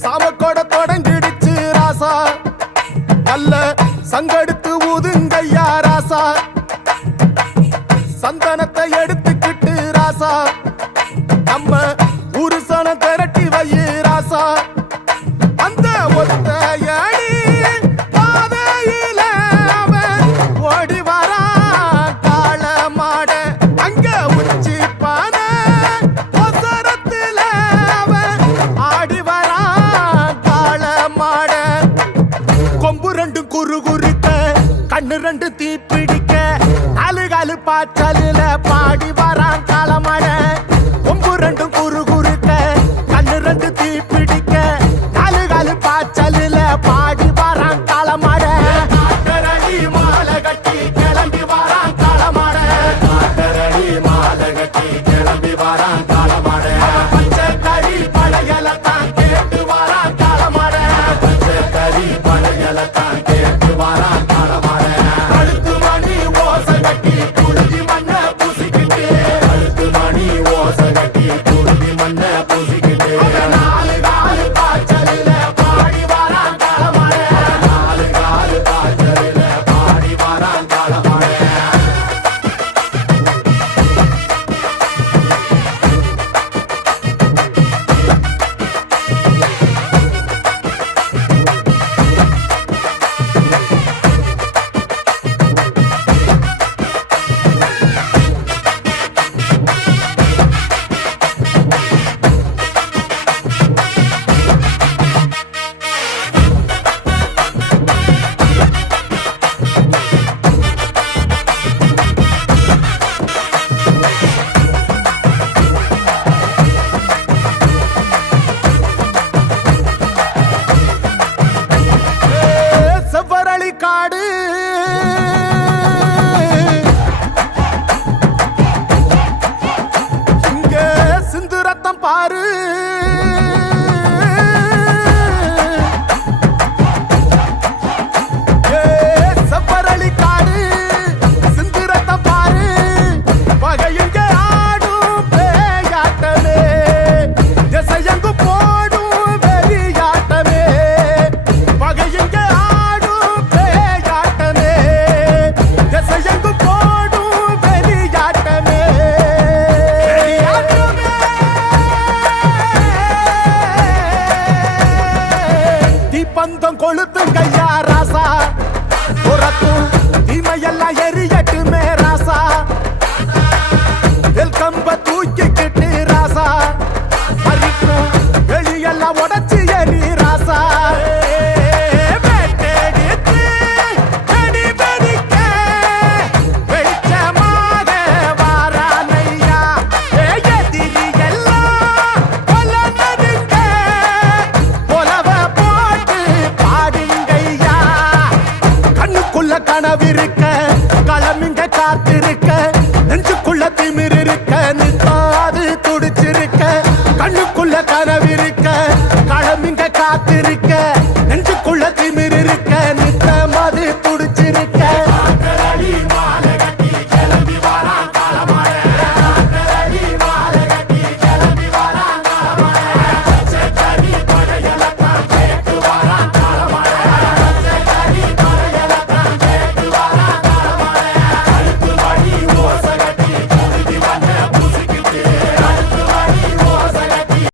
சாமக்கோட தொடங்கிடுச்சு ராசா, நல்ல சங்கெடுத்து ஊதுங்கய்யா ராசா, சந்தனத்தை எடுத்துக்கிட்டு ராசா, நம்ம புருஷனை திரட்டி வையு ராசா, அந்த ஒத்தையடி பாதையில அவன் ஓடி வரான் காள மாட, அங்க உச்சி பானை ஒசரத்துல அவன் ஆடி வரான் காள மாட, கொம்பு ரெண்டு குறு குறுக்க கண்ணு ரெண்டு தீப்பிடிக்க அழுகாலு பாச்சலில பாடி வரான் காளமாட, கொம்பு ரெண்டும் குறு குறுக்க கண்ணு ரெண்டு தீப்பிடிக்க அழுகாலு பாச்சலில பாடி வரான் காளமாட, காட்டரடி மாலை கட்டி கிளம்பி வரான் காளமாட, காட்டரடி மாலை கட்டி கிளம்பி வரான் காளமாட, பச்சை கறி பழையலத்தான் கேட்டு வரான் காளமாட, பச்சை கறி பழையலத்தான் கேட்டு வரான் காளமாட, கழுத்து மணி ஓசை கட்டி குருதி மண்ண பூசிக்கிட்டு, கழுத்து மணி ஓசை கட்டி குருதி மண்ண பூசிக்கிட்டு, நாலு காலு பாய்ச்சலில பாடி வரான் காளமாட, நாலு காலு பாய்ச்சலில பாடி வரான் காளமாட. செவ்வரளி காடு இங்க சிந்து ரத்தம் பாரு, செவ்வரளி காடு சிந்து ரத்தம் பாரு, பகையுங்க ஆடும் பேயாட்டமே, திசையங்கு போடும் வெறியாட்டமே, பகையுங்க ஆடும் பேயாட்டமே, திசையங்கு போடும் வெறியாட்டமே, தீப்பந்தம் கொளுத்துங்கய்யா ராசா, புறத்தும் தீமையெல்லாம் எரியட்டுமே ராசா, வெல்கம்ப தூக்கிக்கிட்டு ராசா, அரிக்கும் வெளியெல்லாம் உடச்சி எரி ராசா, வெட்டெடுத்து வெடி வெடிக்க வெளிச்சமாக வாரானையா, எதிரி எல்லாம் கொல்ல நடுங்க கொலவ போட்டு பாடுங்கய்யா, கண்ணுக்குள்ள கனவிருக்க களமிங்க காத்திருக்க, நெஞ்சுக்குள்ள திமிர் இருக்க நிற்காது துடிச்சிருக்க, கண்ணுக்குள்ள கனவிருக்க களமிங்க காத்திருக்க, நெஞ்சுக்குள்ள திமிர் இருக்க